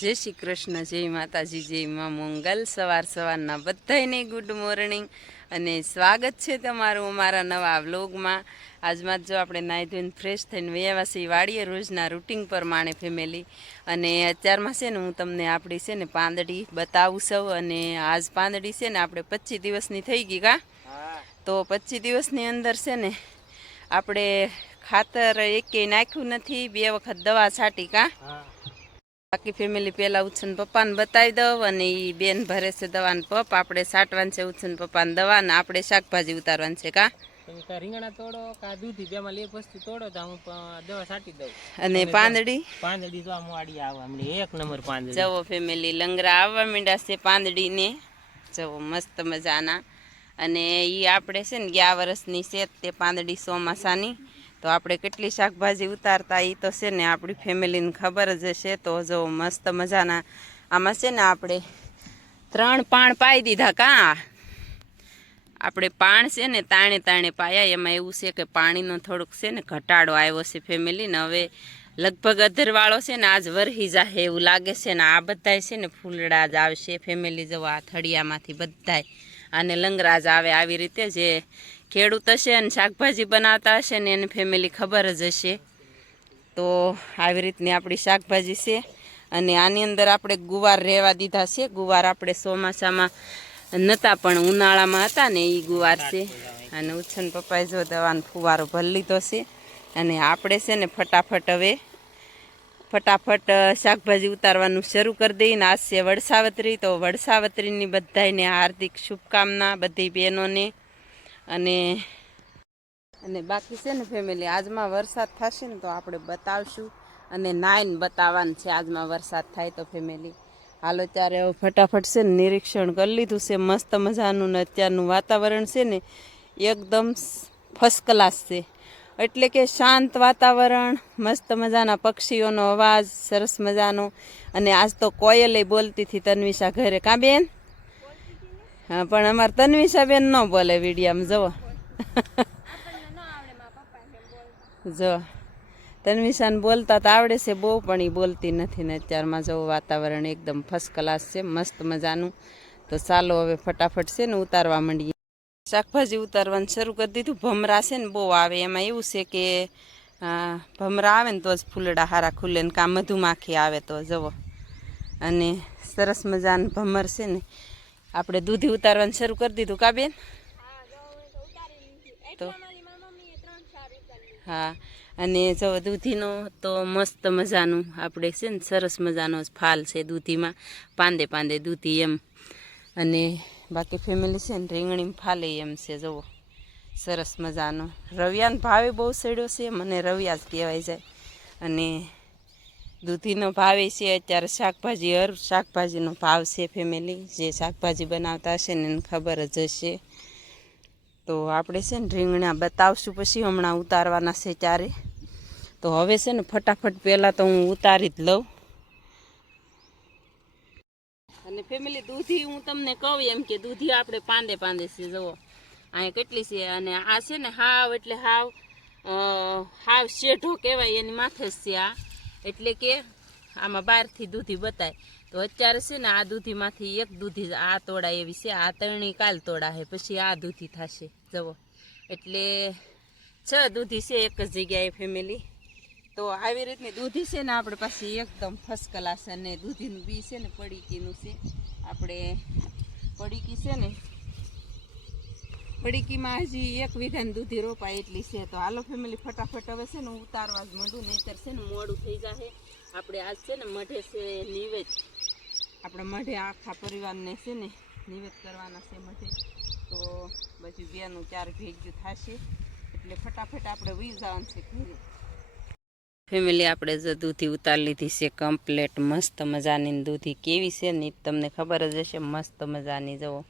જય શ્રી કૃષ્ણ, જય માતાજી, જય માં મંગલ। સવારના બધાને ગુડ મોર્નિંગ અને સ્વાગત છે તમારું અમારા નવા વ્લોગમાં। આજમાં જો આપણે નાહી ધોઈને ફ્રેશ થઈને વ્યવાસી વાળીએ રોજના રૂટિન પ્રમાણે ફેમિલી। અને અત્યારમાં છે ને હું તમને આપણી છે ને પાંદડી બતાવું છું। અને આજ પાંદડી છે ને આપણે 25 દિવસની થઈ ગઈ કા, તો 25 દિવસની અંદર છે ને આપણે ખાતર એકેય નાખ્યું નથી, 2 વખત દવા છાંટી કા। બાકી ફેમિલી પહેલાં ઉછન પપ્પાને બતાવી દઉં અને એ બેન ભરે છે દવાને પપ, આપણે છાંટવાનું છે ઉછન પપ્પાને દવા ને આપણે શાકભાજી ઉતારવાનું છે કા। રીંગણા તોડો કા દૂધી, બેમાં એક વસ્તુ તોડો તો હું દવા છાંટી દઉં। અને પાંદડી તો આમ વાડી આવવા મળી, 1 નંબર પાંદડી। જવો ફેમિલી લંગરા આવવા માંડ્યા છે પાંદડીને, જવો મસ્ત મજાના। અને એ આપણે છે ને ગયા વર્ષની છે તે પાંદડી ચોમાસાની, તો આપણે કેટલી શાકભાજી ઉતારતા એ તો છે ને આપણી ફેમિલીને ખબર જ હશે। તો જો મસ્ત મજાના આમાં છે ને આપણે 3 પાણ પાઈ દીધા કા। આપણે પાણ છે ને તાણે પાયા, એમાં એવું છે કે પાણીનો થોડોક છે ને ઘટાડો આવ્યો છે ફેમિલીને। હવે લગભગ અધરવાળો છે ને આજ વરહી જાહે એવું લાગે છે ને આ બધાય છે ને ફૂલડા જ આવશે ફેમિલી। જવો આ થળિયામાંથી બધાય આને લંગરા જ આવે। આવી રીતે જે ખેડૂત હશે અને શાકભાજી બનાવતા હશે ને એને ફેમિલી ખબર જ હશે। તો આવી રીતની આપણી શાકભાજી છે। અને આની અંદર આપણે ગુવાર રહેવા દીધા છે। ગુવાર આપણે ચોમાસામાં નહોતા પણ ઉનાળામાં હતા ને એ ગુવાર છે। અને ઉછન પપ્પાએ જો દવાનો ફુવારો ભરી લીધો છે। અને આપણે છે ને ફટાફટ શાકભાજી ઉતારવાનું શરૂ કરી દઈને। આજ છે વડસાવત્રી, તો વડસાવત્રીની બધાને હાર્દિક શુભકામના બધી બહેનોને। અને બાકી છે ને ફેમિલી આજમાં વરસાદ થશે ને તો આપણે બતાવશું અને નાઈને બતાવવાનું છે આજમાં વરસાદ થાય તો ફેમિલી। હાલો ત્યારે હવે ફટાફટ છે ને નિરીક્ષણ કરી લીધું છે મસ્ત મજાનું। ને અત્યારનું વાતાવરણ છે ને એકદમ ફર્સ્ટ ક્લાસ છે, એટલે કે શાંત વાતાવરણ, મસ્ત મજાના પક્ષીઓનો અવાજ સરસ મજાનો। અને આજ તો કોયલે બોલતી હતી તન્વિષા ઘરે કા બેન? હા પણ અમારે તન્વિષા બેન ન બોલે વિડીયામાં, જવો જો તન્વિષાને બોલતા તો આવડે છે બહુ, પણ એ બોલતી નથી ને। અત્યારમાં જો વાતાવરણ એકદમ ફર્સ્ટ ક્લાસ છે મસ્ત મજાનું। તો ચાલો હવે ફટાફટ છે ને ઉતારવા માંડીએ। શાકભાજી ઉતારવાનું શરૂ કરી દીધું। ભમરા છે ને બહુ આવે, એમાં એવું છે કે ભમરા આવે ને તો જ ફૂલડા હારા ખુલે ને કાં મધુમાખી આવે તો જવો। અને સરસ મજાનું ભમર છે ને આપણે દૂધી ઉતારવાનું શરૂ કરી દીધું કા બેન? તો હા, અને જો દૂધીનો તો મસ્ત મજાનું આપણે છે ને સરસ મજાનો ફાલ છે દૂધીમાં, પાંદે દૂધી એમ। અને બાકી ફેમિલી છે ને રીંગણીમાં ફાલે એમ છે, જુઓ સરસ મજાનો। રવિયાનો ભાવે બહુ સડ્યો છે, મને રવિયા જ કહેવાય જાય। અને દૂધીનો ભાવે છે અત્યારે શાકભાજીનો ભાવ છે ફેમિલી। જે શાકભાજી બનાવતા હશે ને એને ખબર જ હશે। તો આપણે છે ને રીંગણા બતાવશું પછી, હમણાં ઉતારવાના છે ત્યારે। તો હવે છે ને ફટાફટ પહેલાં તો હું ઉતારી જ લઉં। અને ફેમિલી દૂધી હું તમને કહું એમ કે દૂધી આપણે પાંદે છે, જુઓ અહીંયા કેટલી છે। અને આ છે ને હાવ એટલે હાવ શેઢો કહેવાય એની માથે જ છે આ, એટલે કે આમાં બહારથી દૂધી બતાય તો અત્યારે છે ને આ દૂધીમાંથી એક દૂધી આ તોડા એવી છે। આ 3 કાલ તોડા છે, પછી આ દૂધી થશે જુઓ। એટલે 6 દૂધી છે એક જ જગ્યાએ ફેમિલી। તો આવી રીતની દૂધી છે ને આપણે પાસે એકદમ ફર્સ્ટ ક્લાસ। અને દૂધીનું બી છે ને પડીકીનું છે, આપણે પડીકી છે ને પડીકીમાં હજી 1 વીઘાની દૂધી રોપાય એટલી છે। તો હાલો ફેમિલી ફટાફટ હવે છે ને ઉતારવા જ માંડું, નહીંતર છે ને મોડું થઈ જશે। આપણે આજ છે ને મઢે છે નિવેદ, આપણે મઢે આખા પરિવારને છે ને નિવેદ કરવાના છે મઢે। તો બધું 2 નું 4 ભેગું થશે, એટલે ફટાફટ આપણે વહી જવાનું છે ઘરે। ફેમિલી આપણે જો દૂધી ઉતારી લીધી છે કમ્પ્લેટ, મસ્ત મજાની દૂધી કેવી છે ને તમને ખબર જ હશે, મસ્ત મજાની જુઓ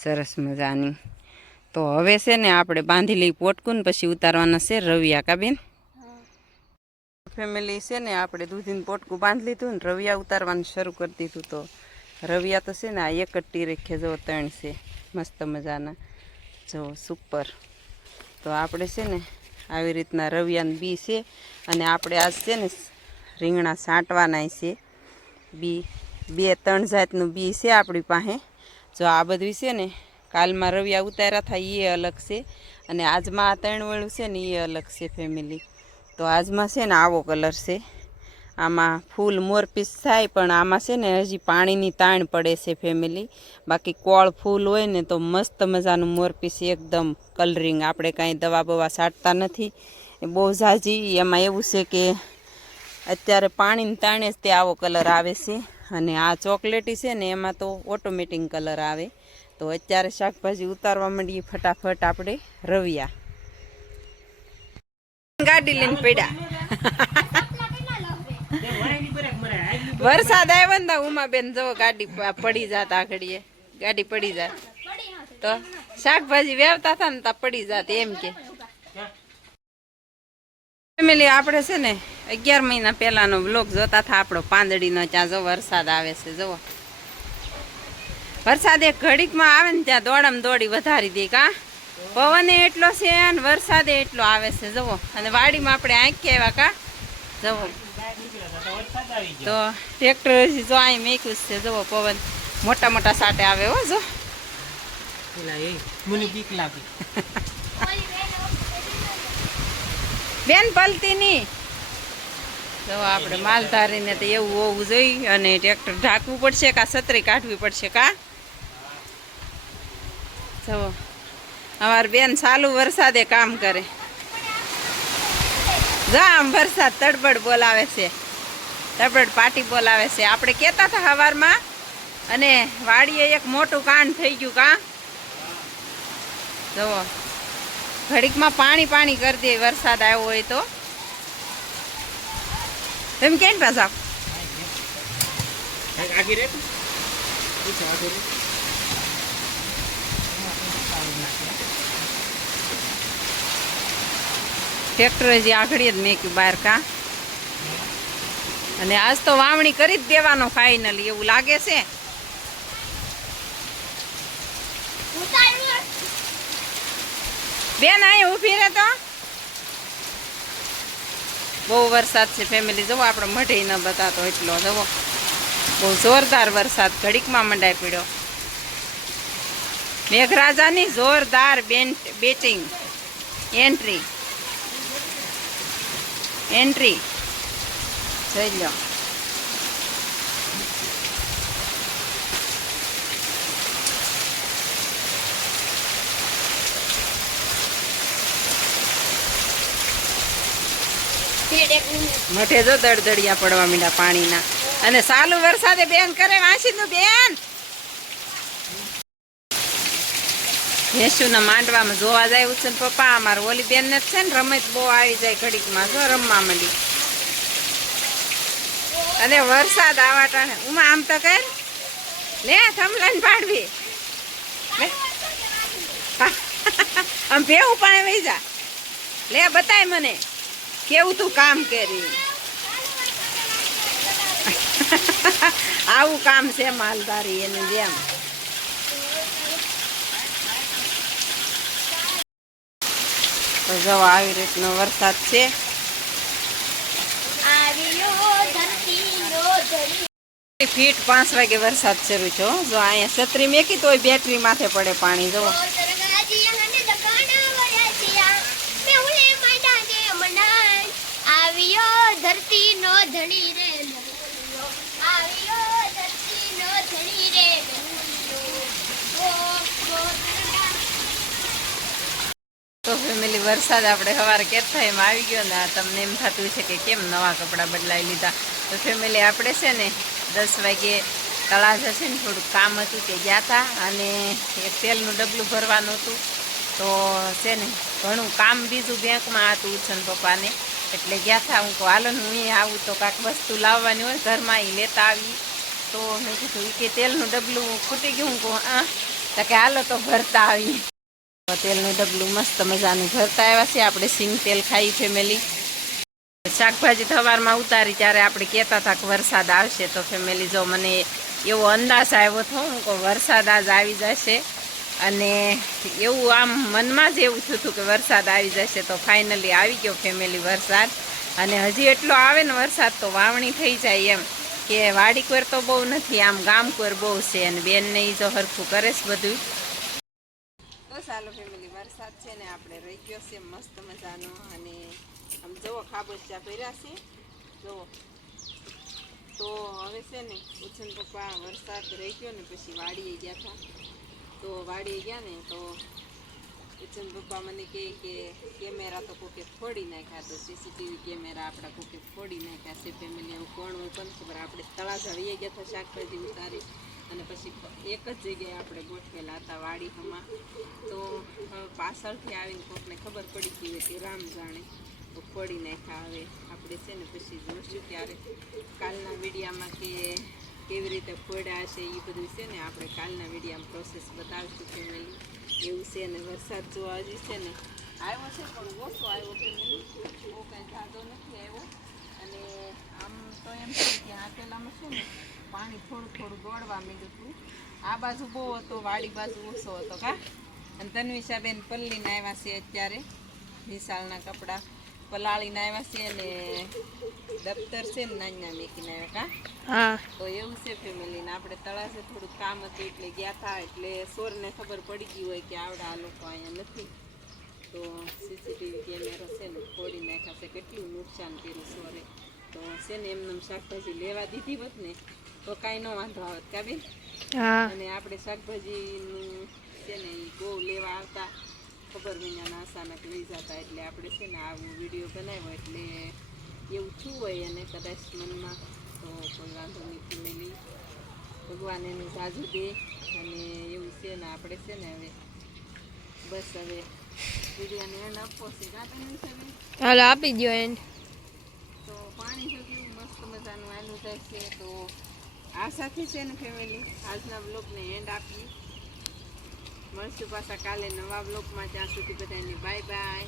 સરસ મજાની। તો હવે છે ને આપણે બાંધી લઈ પોટકું ને પછી ઉતારવાના છે રવિયા કા બેન? ફેમિલી છે ને આપણે દૂધીનું પોટકું બાંધી લીધું ને રવિયા ઉતારવાનું શરૂ કરી દીધું। તો રવિયા તો છે ને આ એક જ ટીરેખે જો 3 છે મસ્ત મજાના, જો સુપર। તો આપણે છે ને આવી રીતના રવિયાનું બી છે। અને આપણે આજ છે ને રીંગણા છાંટવાના છે, બી 2-3 જાતનું બી છે આપણી પાસે. જો આ બધું છે ને કાલમાં રવિયા ઉતાર્યા હતા એ અલગ છે, અને આજમાં આ 3 વળું છે ને એ અલગ છે ફેમિલી. તો આજમાં છે ને આવો કલર છે, આમાં ફૂલ મોરપીસ થાય, પણ આમાં છે ને હજી પાણીની તાણ પડે છે ફેમિલી. બાકી કોળ ફૂલ હોય ને તો મસ્ત મજાનું મોરપીસ એકદમ કલરિંગ. આપણે કાંઈ દવા બવા છાંટતા નથી એ બહુ ઝાઝી. એમાં એવું છે કે અત્યારે પાણીની તાણે જ તે આવો કલર આવે છે, અને આ ચોકલેટી છે ને એમાં તો ઓટોમેટિક કલર આવે. તો અત્યારે શાકભાજી ઉતારવા માંડીએ ફટાફટ આપણે રવિયા. ગાડી લઈને પડ્યા. વરસાદ આવ્યો ને ઉમાબેન જો ગાડી પડી જાત, આખડીએ ગાડી પડી જાત તો શાકભાજી વેવતા હતા ને તા પડી જાત એમ કે. ફેમિલી આપણે છે ને 11 મહિના પહેલાનો બ્લોગ જોતા હતા આપણો પાંદડીનો. ત્યાં જો વરસાદ આવે છે, જુઓ વરસાદ એક ઘડીકમાં આવે ને ત્યાં દોડમ દોડી વધારી દે. કા પવન એટલો છે અને વરસાદે એટલો આવે છે જુઓ. અને વાડીમાં આપણે આંખી આવ્યા કા જુઓ, તો ટ્રેક્ટર જો અહીં મેક્યું છે જુઓ. પવન મોટા મોટા સાટે આવે હો. જો બેન પલતી ની જો આપણે માલધારીને તો એવું હોવું જોઈએ, અને ટ્રેક્ટર ઢાંકવું પડશે કા છત્રી કાઢવી પડશે કા. જુઓ અમારે બેન ચાલુ વરસાદે કામ કરે. જા આમ વરસાદ તડબડ બોલાવે છે, તડબડ પાટી બોલાવે છે. આપણે કહેતા હતા સવારમાં, અને વાડીએ એક મોટું કાંડ થઈ ગયું કા. જુઓ ઘડીકમાં પાણી પાણી કરી દે વરસાદ આવ્યો હોય તો. તમે કેમ પાછા ટ્રેક્ટર હજી આગળ જ મેક્યું બહાર કા. અને આજ તો વાવણી કરી જ દેવાનો ફાઇનલી એવું લાગે છે. બેન અહીં ઊભી રહે તો. બહુ વરસાદ છે ફેમિલી. જવો આપણે મઢે ન બતાતો એટલો. જવો બહુ જોરદાર વરસાદ ઘડીકમાં મંડાઈ પડ્યો. મેઘરાજાની જોરદાર બેટિંગ એન્ટ્રી જોઈ લો. મઠે જો દળદળિયા પડવા માંડ્યા પાણીના. અને ચાલુ વરસાદે બેન કરે વાંચીનું બેન ભેંસુના માંડવામાં જોવા જાય છે ને પપ્પા. અમારે ઓલી બેન ને છે ને રમત બહુ આવી જાય ઘડીકમાં, જો રમવા માંડી. અને વરસાદ આવા ટાણે ઉમા આમ તો કર લે થમલાને પાડવી આમ ભેવું પાણી વહી જા. લે બતાય મને કેવું તું કામ કરી. આવું કામ છે માલધારી એની જેમ. તો જો આવી રીતનો વરસાદ છે. ફીટ 5 વાગે વરસાદ શરૂ છે. જો અહીંયા છત્રી મેકી તોય બેટરી માથે પડે પાણી. જો ધરતી નો ધણી રે આવ્યો, ધરતી નો ધણી રે. તો ફેમિલી વરસાદ આપણે સવારે કેટલા એમ આવી ગયો ને તમને એમ થતું છે કે કેમ નવા કપડાં બદલાવી લીધા. તો ફેમિલી આપણે છે ને 10 વાગે તળાજા છે ને થોડુંક કામ હતું તે ગયા હતા, અને એક તેલનું ડબલું ભરવાનું હતું. તો છે ને ઘણું કામ બીજું બેંકમાં હતું ઉછન પપ્પાને, એટલે ગયા હતા. હું કહું હાલો ને હું આવું તો કાંઈક વસ્તુ લાવવાની હોય ઘરમાં એ લેતા આવી. તો મેં કીધું કે તેલનું ડબલું ખૂટી ગયું. હું કહું તો કે હાલો તો ભરતા આવી. તેલનું ડબલું મસ્ત મજાનું ભરતા આવ્યા છે. આપણે સિંગ તેલ ખાઈ ફેમિલી. શાકભાજી સવારમાં ઉતારી ત્યારે આપણે કહેતા હતા કે વરસાદ આવશે. તો ફેમિલી જો મને એવો અંદાજ આવ્યો હતો હું કહું વરસાદ આજ આવી જશે, અને એવું આમ મનમાં જ એવું થયું હતું કે વરસાદ આવી જશે. તો ફાઇનલી આવી ગયો ફેમિલી વરસાદ. અને હજી એટલો આવે ને વરસાદ તો વાવણી થઈ જાય એમ. કે વાડી કોર તો બહુ નથી, આમ ગામ કોર બહુ છે, અને બેન ને ઈ તો હરખું કરે છે બધું. તો ચાલો ફેમિલી, વરસાદ છે ને આપણે રહી ગયો છે મસ્ત મજાનો, અને આમ જુઓ ખાબોચિયા ભર્યા છે જુઓ. તો હવે છે ને ઉછન પપ્પા વરસાદ રહી ગયો ને પછી વાડીએ ગયા હતા. તો વાડીએ ગયા ને તો ઉછન પપ્પા મને કહે કે કેમેરા તો કોકે ફોડી નાખ્યા, તો સીસીટીવી કેમેરા આપણા કોકે ફોડી નાખ્યા છે ફેમિલી. એવું કોણ હોય કોને ખબર. આપણે તળાજા વહી ગયા હતા શાકભાજી ઉતારી, અને પછી એક જ જગ્યાએ આપણે ગોઠવેલા હતા વાડી હમા. તો પાછળથી આવીને કોકને ખબર પડી ગઈ હોય કે રામ જાણે તો ફોડી નાખ્યા. હવે આપણે છે ને પછી જોઈશું ત્યારે કાલના વિડીયામાં કે કેવી રીતે ફોડ્યા હશે એ બધું છે ને આપણે કાલના વિડીયામાં પ્રોસેસ બતાવીશું ફેમિલી. એવું છે ને વરસાદ જો હજી છે ને આવ્યો છે પણ ઓછો આવ્યો ફેમિલી, બહુ કાંઈ ઝાઝો નથી આવ્યો. અને આમ તો એમ છે કે આ પેલામાં છે ને પાણી થોડું થોડું દોડવા માંડ્યું હતું. આ બાજુ બહુ હતો, વાડી બાજુ ઓછો હતો કા. અને તન્વિષાબેન પલ્લીને આવ્યા છે અત્યારે, વિશાલના કપડાં પલાળીને આવ્યા છે, અને દફતર છે ને નાના મેકીને આવ્યા કા. હા, તો એવું છે ફેમિલી. ને આપણે તળાશે થોડુંક કામ હતું એટલે ગયા હતા, એટલે સોરને ખબર પડી ગઈ હોય કે આવડા આ લોકો અહીંયા નથી. તો સીસીટીવી કેમેરો છે ને ફોડી નાખ્યા છે, કેટલું નુકસાન કર્યું સોરે. તો છે ને એમને શાકભાજી લેવા દીધી હોત ને તો કાંઈ ન વાંધો આવત કા બેન. હા, અને આપણે શાકભાજીનું છે ને ઈ બહુ લેવા આવતા, ખબર વિનાના અચાનક લઈ જતા, એટલે આપણે છે ને આવું વિડીયો બનાવ્યો એટલે એવું થયું હોય અને કદાચ મનમાં તો કોઈ વાંધો નહીં ફેમિલી. ભગવાન એનું સાજુ દે. અને એવું છે ને આપણે છે ને હવે બસ હવે વિડીયોને એન્ડ આપવો છે કાં તમે છે બેન. હાલો આપી દો એન્ડ. તો પાણી જો કેવું મસ્ત મજાનું આનું જાય છે. તો આ સાથે છે ને ફેમિલી આજના બ્લોગને એન્ડ આપીએ. મળશું પાછા કાલે નવા બ્લોગમાં. ત્યાં સુધી બધાને બાય બાય.